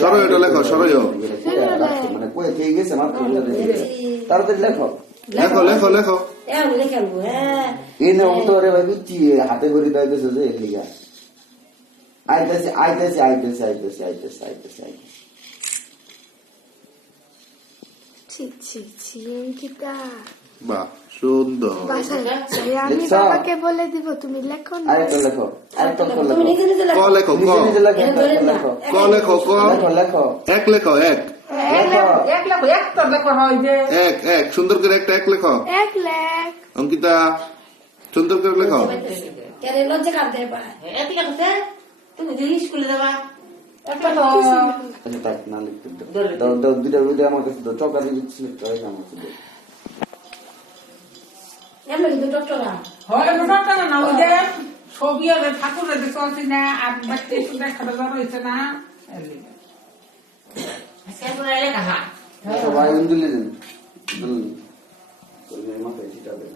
সরো এটা লেখো, সরোয় মানে কই থেকে গেছে মাত্র তাড়াতাড়ি লেখো লেখো লেখো লেখো। এই না তো রে ভাই বুঝছি হাতে করে দাইতেছে যে লিগা আইতেছে আইতেছে আইতেছে আইতেছে আইতেছে আইতেছে আইতেছে ছি ছি ছি অঙ্কিতা বাহ সুন্দর। আমি বাবাকে বলে দিব তুমি লেখো না। আরেকটা লেখো আরেকটা লেখো ক লেখো, ক নিজে লেখো ক লেখো, ক লেখো লেখো এক লেখো, এক এক এক সুন্দর করে একটা এক লেখো। এক লেখ অঙ্কিতা সুন্দর করে লেখো। লজ্জা কাটতে তুমি যে স্কুলে যাবা আচ্ছা তাক না লিখতে দাও দাও দুইটা দুইটা আমার কাছে দাও চকা দিয়ে সিলেক্ট করে আমার কাছে দাও এমন কিন্তু ডক্টর না হয় ডক্টর না ওই যে ছবি আর ঠাকুরের দেখতে পাচ্ছি না আর বাচ্চা শুনে খাওয়া দাওয়া হয়েছে না সবাই দিলে দেন মাথায় সেটা দেন